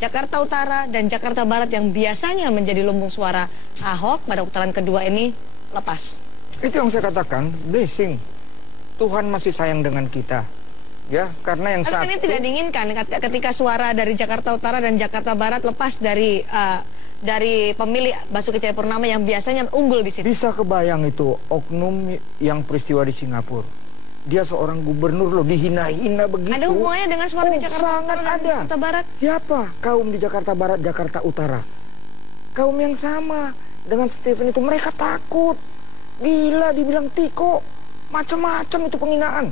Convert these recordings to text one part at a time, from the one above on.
Jakarta Utara dan Jakarta Barat yang biasanya menjadi lumbung suara Ahok pada putaran kedua ini lepas. Itu yang saya katakan, blessing. Tuhan masih sayang dengan kita. Ya, karena yang Tapi ini tidak diinginkan ketika suara dari Jakarta Utara dan Jakarta Barat lepas dari pemilih Basuki Cahayapurnama yang biasanya unggul di situ. Bisa kebayang itu oknum yang peristiwa di Singapura. Dia seorang gubernur loh, dihina-hina begitu. Ada hubungannya dengan suara di Jakarta Utara dan Jakarta Barat? Siapa? Kaum di Jakarta Barat, Jakarta Utara. Kaum yang sama dengan Stephen itu. Mereka takut. Gila, dibilang tiko. Macam-macam itu penghinaan.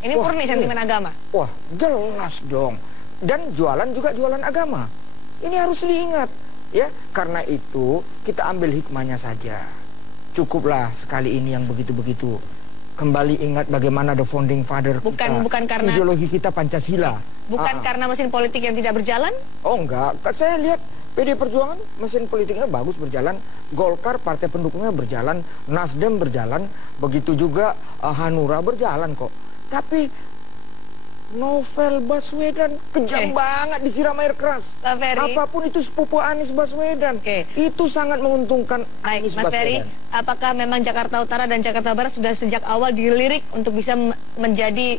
Ini murni sentimen agama? Wah, jelas dong. Dan jualan juga jualan agama. Ini harus diingat. Ya, karena itu kita ambil hikmahnya saja. Cukuplah sekali ini yang begitu-begitu. Kembali ingat bagaimana the founding father kita. Bukan karena ideologi kita Pancasila. Bukan karena mesin politik yang tidak berjalan? Oh enggak, saya lihat PD Perjuangan mesin politiknya bagus berjalan, Golkar partai pendukungnya berjalan, Nasdem berjalan, begitu juga Hanura berjalan kok. Tapi Novel Baswedan kejam banget disiram air keras. Apapun itu sepupu Anies Baswedan. Itu sangat menguntungkan Anies Mas Baswedan. Ferry, apakah memang Jakarta Utara dan Jakarta Barat sudah sejak awal dilirik untuk bisa menjadi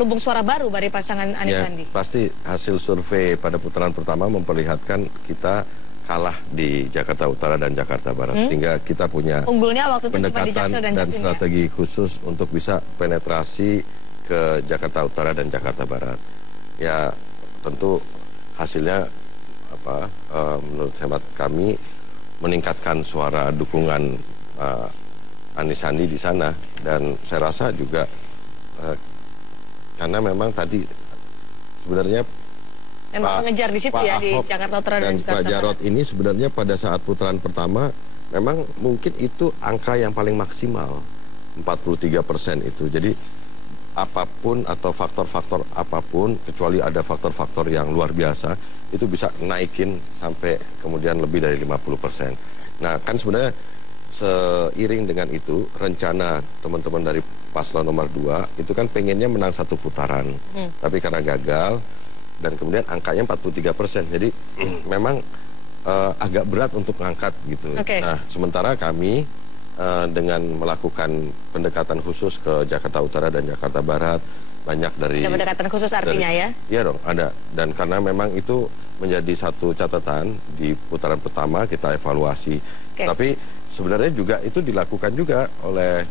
lumbung suara baru dari pasangan Anies Sandi? Pasti hasil survei pada putaran pertama memperlihatkan kita kalah di Jakarta Utara dan Jakarta Barat. Sehingga kita punya unggulnya waktu itu pendekatan dan strategi khusus untuk bisa penetrasi ke Jakarta Utara dan Jakarta Barat. Ya tentu hasilnya menurut hemat kami meningkatkan suara dukungan Anies Sandi di sana, dan saya rasa juga karena memang tadi sebenarnya memang mengejar di situ ya, di Jakarta Utara dan Jakarta Barat. Pak Jarod ini sebenarnya pada saat putaran pertama memang mungkin itu angka yang paling maksimal 43% itu. Jadi apapun atau faktor-faktor apapun, kecuali ada faktor-faktor yang luar biasa, itu bisa naikin sampai kemudian lebih dari 50%. Nah, kan sebenarnya seiring dengan itu, rencana teman-teman dari paslon nomor 2 itu kan pengennya menang satu putaran. Tapi karena gagal, dan kemudian angkanya 43%. Jadi memang agak berat untuk mengangkat gitu. Nah, sementara kami dengan melakukan pendekatan khusus ke Jakarta Utara dan Jakarta Barat, banyak dari... Ada pendekatan khusus artinya ya? Iya dong, ada. Dan karena memang itu menjadi satu catatan di putaran pertama, kita evaluasi. Tapi sebenarnya juga itu dilakukan juga oleh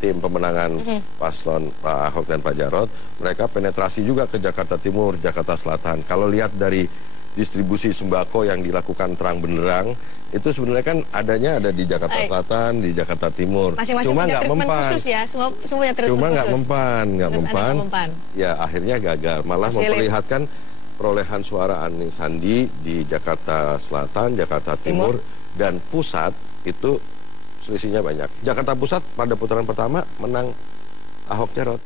tim pemenangan paslon Pak Ahok dan Pak Jarod. Mereka penetrasi juga ke Jakarta Timur, Jakarta Selatan. Kalau lihat dari distribusi sembako yang dilakukan terang benderang, itu sebenarnya kan adanya ada di Jakarta Selatan, di Jakarta Timur. Masing-masing punya treatment khusus ya, semuanya treatment cuma nggak khusus. nggak mempan. Ya akhirnya gagal, malah memperlihatkan perolehan suara Anies Sandi di Jakarta Selatan, Jakarta Timur, dan pusat itu selisihnya banyak. Jakarta Pusat pada putaran pertama menang Ahok Jarot.